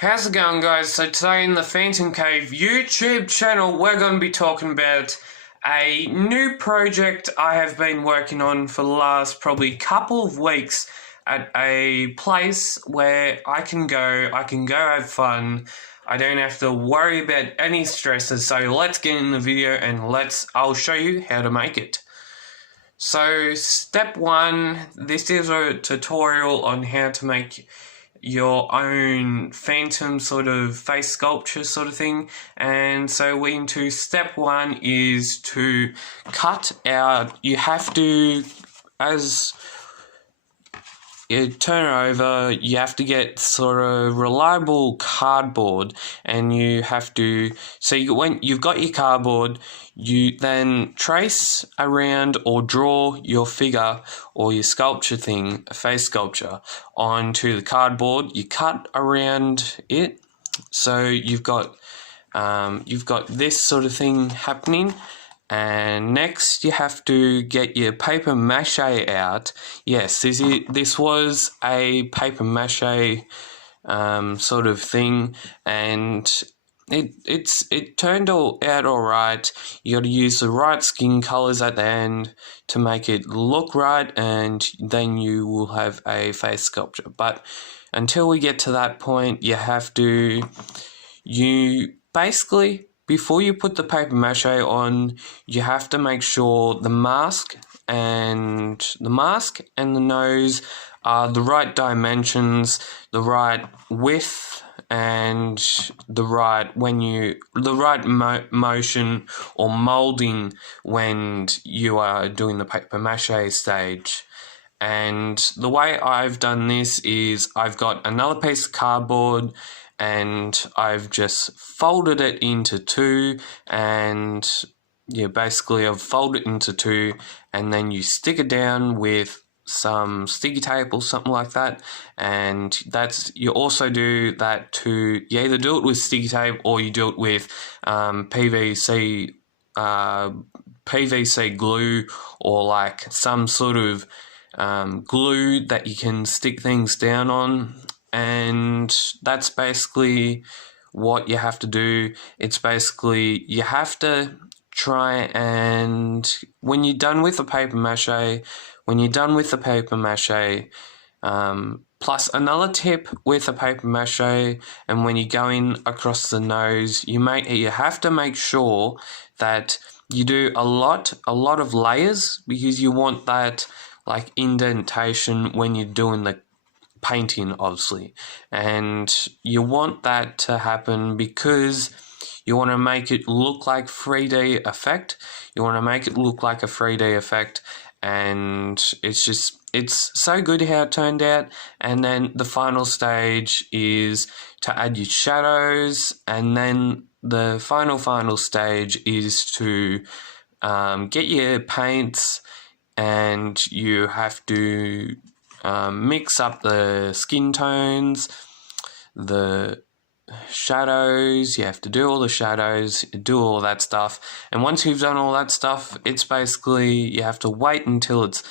How's it going, guys? So today in the PhantomCave YouTube channel, we're going to be talking about a new project I have been working on for the last probably couple of weeks at a place where I can go have fun. I don't have to worry about any stresses. So let's get in the video and I'll show you how to make it. So step one, this is a tutorial on how to make your own phantom sort of face sculpture sort of thing. And so we into step one is to cut out, you have to, as you turn it over, you have to get sort of reliable cardboard, and you have to, so when you've got your cardboard, you then trace around or draw your figure or your sculpture thing, a face sculpture, onto the cardboard. You cut around it, so you've got this sort of thing happening. And next you have to get your paper mache out. Yes, this was a paper mache sort of thing, and it turned out all right. You got to use the right skin colors at the end to make it look right, and then you will have a face sculpture. But until we get to that point, you basically, before you put the paper mache on, you have to make sure the mask and the nose are the right dimensions, the right width, and the right motion or molding when you are doing the paper mache stage. And the way I've done this is I've got another piece of cardboard, and I've just folded it into two, and basically I've folded it into two, and then you stick it down with some sticky tape or something like that. And you also do that you either do it with sticky tape or you do it with PVC glue, or like some sort of glue that you can stick things down on. And that's basically what you have to do. It's basically, you have to try, and when you're done with the paper mache, plus another tip with the paper mache, and when you're going across the nose, you have to make sure that you do a lot of layers, because you want that like indentation when you're doing the painting, obviously, and you want that to happen because you want to make it look like 3D effect. You want to make it look like a 3D effect, and it's so good how it turned out. And then the final stage is to add your shadows, and then the final stage is to get your paints, and you have to mix up the skin tones, the shadows. You have to do all the shadows, do all that stuff. And once you've done all that stuff, it's basically, you have to wait until it's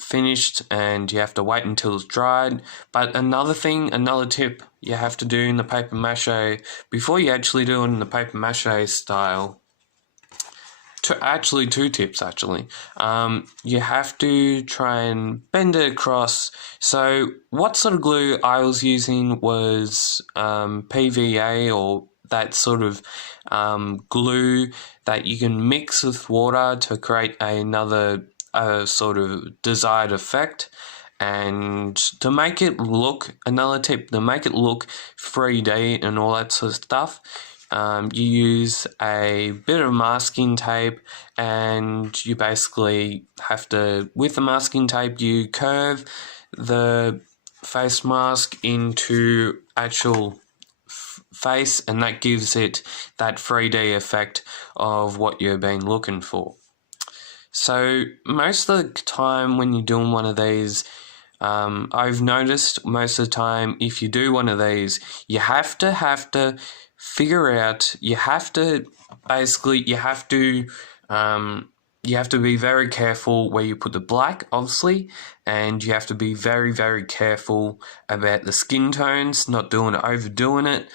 finished, and you have to wait until it's dried. But another tip you have to do in the paper mache, before you actually do it in the paper mache style, two tips actually. You have to try and bend it across. So what sort of glue I was using was PVA, or that sort of glue that you can mix with water to create another sort of desired effect. And to make it look, another tip, to make it look 3D and all that sort of stuff, you use a bit of masking tape, and you basically have to, with the masking tape, you curve the face mask into actual face, and that gives it that 3D effect of what you've been looking for. So most of the time when you're doing one of these, I've noticed most of the time, if you do one of these, you have to figure out, you have to be very careful where you put the black, obviously, and you have to be very, very careful about the skin tones, not overdoing it,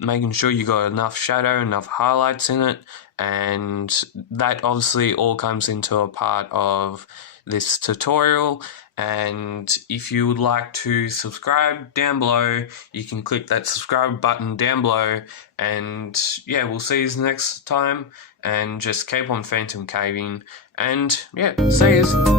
making sure you got enough shadow, enough highlights in it, and that obviously all comes into a part of this tutorial. And if you would like to subscribe down below, you can click that subscribe button down below, and yeah, we'll see you next time, and just keep on phantom caving, and yeah, see you.